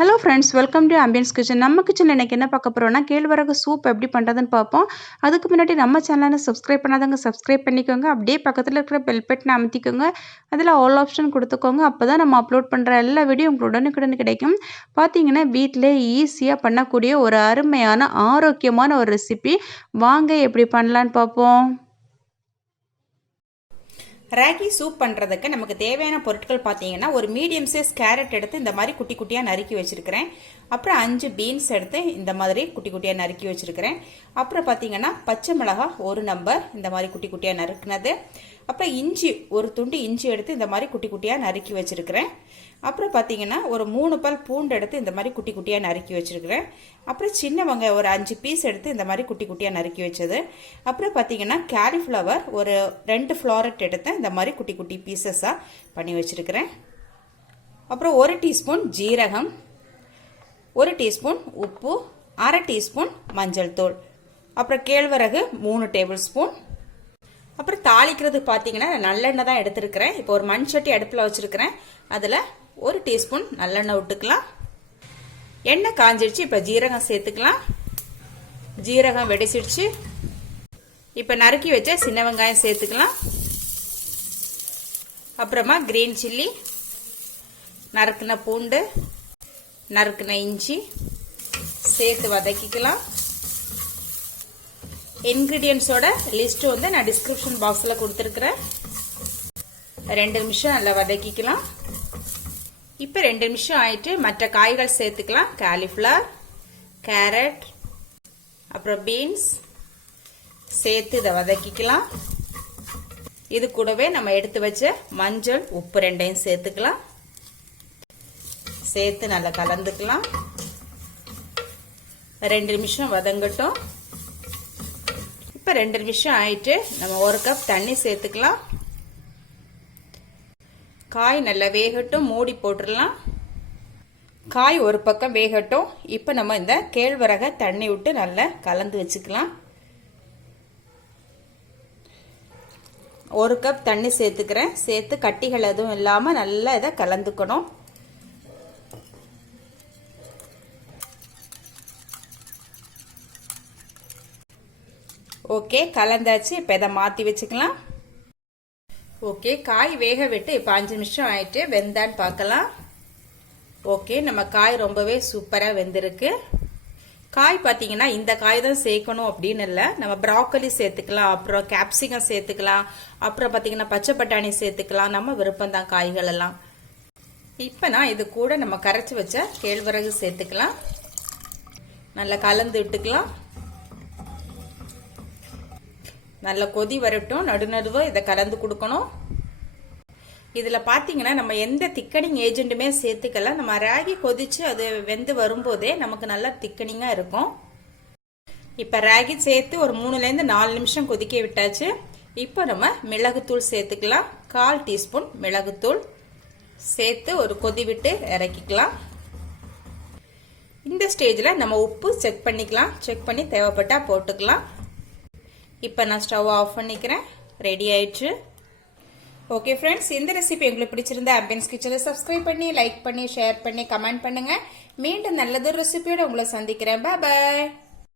Hello friends, welcome to ambience kitchen. நம்ம கிச்சனில் இன்றைக்கி என்ன பார்க்க போகிறோம்னா கேழ்வரகு சூப் எப்படி பண்ணுறதுன்னு பார்ப்போம். அதுக்கு முன்னாடி நம்ம சேனலை சப்ஸ்கிரைப் பண்ணாதவங்க சப்ஸ்கிரைப் பண்ணிக்கோங்க. அப்படியே பக்கத்தில் இருக்கிற பெல் பட்டனை அமைத்திக்கோங்க. அதில் ஆல் ஆப்ஷன் கொடுத்துக்கோங்க. அப்போ தான் நம்ம அப்லோட் பண்ணுற எல்லா வீடியோ உங்களுக்கு உடனுக்குடன் கிடைக்கும். பார்த்தீங்கன்னா வீட்டிலே ஈஸியாக பண்ணக்கூடிய ஒரு அருமையான ஆரோக்கியமான ஒரு ரெசிபி. வாங்க எப்படி பண்ணலான்னு பார்ப்போம். ராகி சூப் பண்ணுறதுக்கு நமக்கு தேவையான பொருட்கள் பார்த்தீங்கன்னா ஒரு மீடியம் சைஸ் கேரட் எடுத்து இந்த மாதிரி குட்டி குட்டியாக நறுக்கி வச்சுருக்கிறேன். அப்புறம் 5 பீன்ஸ் எடுத்து இந்த மாதிரி குட்டி குட்டியாக நறுக்கி வச்சுருக்கிறேன். அப்புறம் பார்த்தீங்கன்னா பச்சை மிளகாய் ஒரு நம்பர் இந்த மாதிரி குட்டி குட்டியாக நறுக்குனது. அப்புறம் இஞ்சி ஒரு துண்டு இஞ்சி எடுத்து இந்த மாதிரி குட்டி குட்டியாக நறுக்கி வச்சுருக்கிறேன். அப்புறம் பார்த்தீங்கன்னா ஒரு 3 பல் பூண்டு எடுத்து இந்த மாதிரி குட்டி குட்டியாக நறுக்கி வச்சுருக்கிறேன். அப்புறம் சின்ன வெங்காயம் ஒரு 5 பீஸ் எடுத்து இந்த மாதிரி குட்டி குட்டியாக நறுக்கி வச்சது. அப்புறம் பார்த்தீங்கன்னா cauliflower ஒரு 2 ஃப்ளாரெட் எடுத்து இந்த மாதிரி குட்டி குட்டி பீசஸாக பண்ணி வச்சுருக்கிறேன். அப்புறம் 1 டீஸ்பூன் ஜீரகம், 1 டீஸ்பூன் உப்பு, அரை டீஸ்பூன் மஞ்சள் தூள், அப்புறம் கேழ்வரகு 3 டேபிள் ஸ்பூன். அப்புறம் தாளிக்கிறது பார்த்தீங்கன்னா நல்லெண்ணெய் தான் எடுத்துருக்கிறேன். இப்போ ஒரு மண் சட்டி அடுப்பில் வச்சுருக்கிறேன். அதில் 1 டீஸ்பூன் நல்லெண்ணெய் விட்டுக்கலாம். எண்ணெய் காஞ்சிடுச்சு. இப்போ ஜீரகம் சேர்த்துக்கலாம். ஜீரகம் வெடிச்சிடுச்சு. இப்போ நறுக்கி வச்ச சின்ன வெங்காயம் சேர்த்துக்கலாம். அப்புறமா கிரீன் சில்லி, நறுக்கின பூண்டு, நறுக்கின இஞ்சி சேர்த்து வதக்கிக்கலாம். இன்கிரீடியன்ஸோட லிஸ்ட் வந்து நான் டிஸ்கிரிப்ஷன் பாக்ஸில் கொடுத்துருக்குறேன். 2 நிமிஷம் நல்லா வதக்கிக்கலாம். இப்போ 2 நிமிஷம் ஆயிட்டு மற்ற காய்கள் சேர்த்துக்கலாம். காலிஃப்ளவர், கேரட், அப்புறம் பீன்ஸ் சேர்த்து இதை வதக்கிக்கலாம். இது கூடவே நம்ம எடுத்து வச்ச மஞ்சள், உப்பு 2ஐயும் சேர்த்துக்கலாம். சேர்த்து நல்லா கலந்துக்கலாம். 2 நிமிஷம் வதங்கட்டும். இப்போ 2 நிமிஷம் ஆயிட்டு நம்ம 1 கப் தண்ணி சேர்த்துக்கலாம். காய் நல்லா வேகட்டும். மூடி போட்டுடலாம். காய் ஒரு பக்கம் வேகட்டும். இப்போ நம்ம இந்த கேழ்வரகை தண்ணி விட்டு நல்லா கலந்து வச்சுக்கலாம். 1 கப் தண்ணி சேர்த்துக்கிறேன். சேர்த்து கட்டிகள் எதுவும் இல்லாமல் நல்லா இதை கலந்துக்கணும். ஓகே, கலந்தாச்சு. இப்போ இதை மாற்றி வச்சுக்கலாம். ஓகே, காய் வேக விட்டு இப்போ 5 நிமிஷம் ஆயிட்டு வெந்தான்னு பார்க்கலாம். ஓகே, நம்ம காய் ரொம்பவே சூப்பராக வெந்திருக்கு. காய் பார்த்தீங்கன்னா இந்த காய் தான் சேர்க்கணும் அப்படின்னு இல்லை. நம்ம ப்ராக்கலி சேர்த்துக்கலாம், அப்புறம் கேப்சிகம் சேர்த்துக்கலாம், அப்புறம் பார்த்தீங்கன்னா பச்சை பட்டாணி சேர்த்துக்கலாம். நம்ம விருப்பம் தான் காய்கள் எல்லாம். இப்போ நான் இது கூட நம்ம கரைச்சி வச்ச கேழ்வரகு சேர்த்துக்கலாம். நல்லா கலந்து விட்டுக்கலாம். நல்ல கொதி வரட்டும். நடுநடுவ இதை கலந்து கொடுக்கணும். இதில் பார்த்தீங்கன்னா நம்ம எந்த திக்கனிங் ஏஜென்ட்டுமே சேர்த்துக்கல. நம்ம ராகி கொதிச்சு அது வெந்து வரும்போதே நமக்கு நல்லா திக்கனிங்காக இருக்கும். இப்போ ராகி சேர்த்து ஒரு 3லேருந்து 4 நிமிஷம் கொதிக்க விட்டாச்சு. இப்போ நம்ம மிளகுத்தூள் சேர்த்துக்கலாம். 1/4 டீஸ்பூன் மிளகுத்தூள் சேர்த்து ஒரு கொதி விட்டு இறக்கிக்கலாம். இந்த ஸ்டேஜில் நம்ம உப்பு செக் பண்ணிக்கலாம். செக் பண்ணி தேவைப்பட்டால் போட்டுக்கலாம். இப்போ நான் ஸ்டவ் ஆஃப் பண்ணிக்கிறேன். ரெடி ஆயிடுச்சு. ஓகே ஃப்ரெண்ட்ஸ், இந்த ரெசிபி உங்களுக்கு பிடிச்சிருந்தா ஆம்பியன்ஸ் கிச்சனை சப்ஸ்கிரைப் பண்ணி, லைக் பண்ணி, ஷேர் பண்ணி, கமெண்ட் பண்ணுங்க. மீண்டும் நல்லதொரு ரெசிபியோட உங்களை சந்திக்கிறேன். பாய் பாய்.